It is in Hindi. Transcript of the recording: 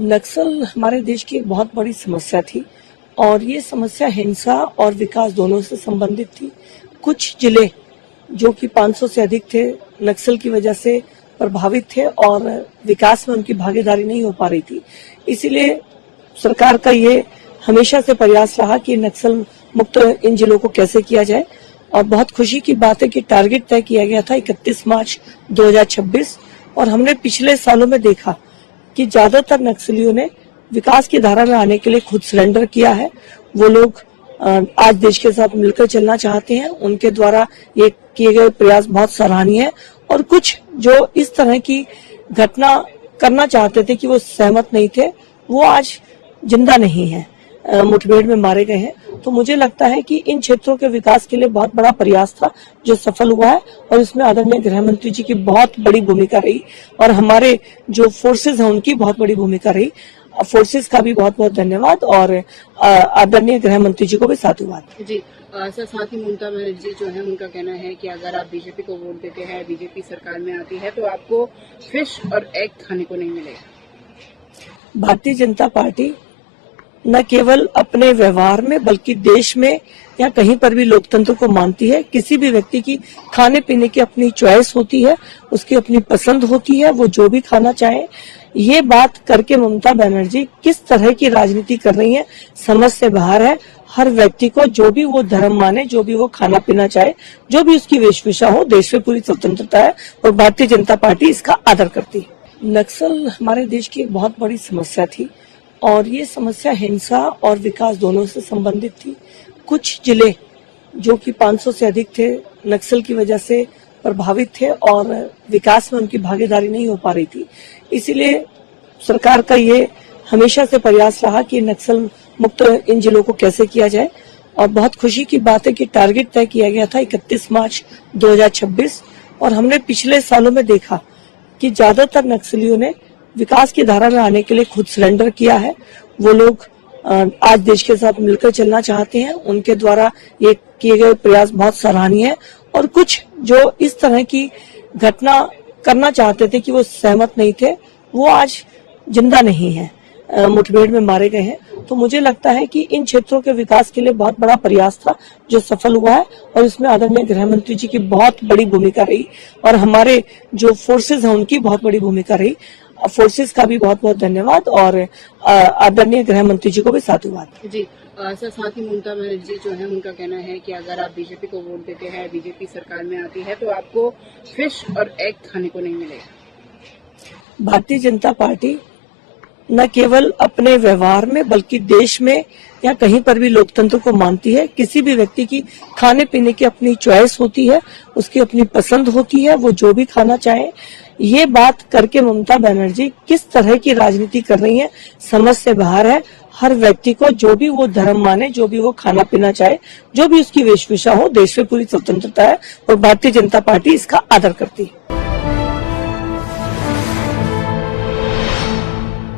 नक्सल हमारे देश की एक बहुत बड़ी समस्या थी और ये समस्या हिंसा और विकास दोनों से संबंधित थी। कुछ जिले जो कि 500 से अधिक थे नक्सल की वजह से प्रभावित थे और विकास में उनकी भागीदारी नहीं हो पा रही थी। इसीलिए सरकार का ये हमेशा से प्रयास रहा कि नक्सल मुक्त इन जिलों को कैसे किया जाए और बहुत खुशी की बात है कि टारगेट तय किया गया था 31 मार्च 2026 और हमने पिछले सालों में देखा कि ज्यादातर नक्सलियों ने विकास की धारा में आने के लिए खुद सरेंडर किया है। वो लोग आज देश के साथ मिलकर चलना चाहते हैं। उनके द्वारा ये किए गए प्रयास बहुत सराहनीय है और कुछ जो इस तरह की घटना करना चाहते थे कि वो सहमत नहीं थे, वो आज जिंदा नहीं है, मुठभेड़ में मारे गए हैं। तो मुझे लगता है कि इन क्षेत्रों के विकास के लिए बहुत बड़ा प्रयास था जो सफल हुआ है और इसमें आदरणीय गृह मंत्री जी की बहुत बड़ी भूमिका रही और हमारे जो फोर्सेज हैं उनकी बहुत बड़ी भूमिका रही। फोर्सेज का भी बहुत बहुत धन्यवाद और आदरणीय गृह मंत्री जी को भी साधुवाद। जी सर, साथ ही ममता बनर्जी जो है उनका कहना है कि अगर आप बीजेपी को वोट देते हैं, बीजेपी सरकार में आती है तो आपको फिश और एग खाने को नहीं मिलेगा। भारतीय जनता पार्टी न केवल अपने व्यवहार में बल्कि देश में या कहीं पर भी लोकतंत्र को मानती है। किसी भी व्यक्ति की खाने पीने की अपनी चॉइस होती है, उसकी अपनी पसंद होती है, वो जो भी खाना चाहे। ये बात करके ममता बनर्जी किस तरह की राजनीति कर रही है, समझ से बाहर है। हर व्यक्ति को जो भी वो धर्म माने, जो भी वो खाना पीना चाहे, जो भी उसकी वेशभूषा हो, देश में पूरी स्वतंत्रता है और भारतीय जनता पार्टी इसका आदर करती है। नक्सल हमारे देश की एक बहुत बड़ी समस्या थी और ये समस्या हिंसा और विकास दोनों से संबंधित थी। कुछ जिले जो कि 500 से अधिक थे नक्सल की वजह से प्रभावित थे और विकास में उनकी भागीदारी नहीं हो पा रही थी। इसीलिए सरकार का ये हमेशा से प्रयास रहा कि नक्सल मुक्त इन जिलों को कैसे किया जाए और बहुत खुशी की बात है कि टारगेट तय किया गया था 31 मार्च 2026 और हमने पिछले सालों में देखा कि ज्यादातर नक्सलियों ने विकास की धारा में आने के लिए खुद सरेंडर किया है। वो लोग आज देश के साथ मिलकर चलना चाहते हैं। उनके द्वारा ये किए गए प्रयास बहुत सराहनीय है और कुछ जो इस तरह की घटना करना चाहते थे कि वो सहमत नहीं थे, वो आज जिंदा नहीं है, मुठभेड़ में मारे गए हैं। तो मुझे लगता है कि इन क्षेत्रों के विकास के लिए बहुत बड़ा प्रयास था जो सफल हुआ है और इसमें आदरणीय गृह मंत्री जी की बहुत बड़ी भूमिका रही और हमारे जो फोर्सेज हैं उनकी बहुत बड़ी भूमिका रही। फोर्सेज का भी बहुत बहुत धन्यवाद और आदरणीय गृह मंत्री जी को भी साधुवाद। जी सर, साथ ही ममता बनर्जी जो है उनका कहना है कि अगर आप बीजेपी को वोट देते हैं, बीजेपी सरकार में आती है तो आपको फिश और एग खाने को नहीं मिलेगा। भारतीय जनता पार्टी न केवल अपने व्यवहार में बल्कि देश में या कहीं पर भी लोकतंत्र को मानती है। किसी भी व्यक्ति की खाने पीने की अपनी चॉइस होती है, उसकी अपनी पसंद होती है, वो जो भी खाना चाहे। ये बात करके ममता बनर्जी किस तरह की राजनीति कर रही है, समझ से बाहर है। हर व्यक्ति को जो भी वो धर्म माने, जो भी वो खाना पीना चाहे, जो भी उसकी वेशभूषा हो, देश में पूरी स्वतंत्रता है और भारतीय जनता पार्टी इसका आदर करती है।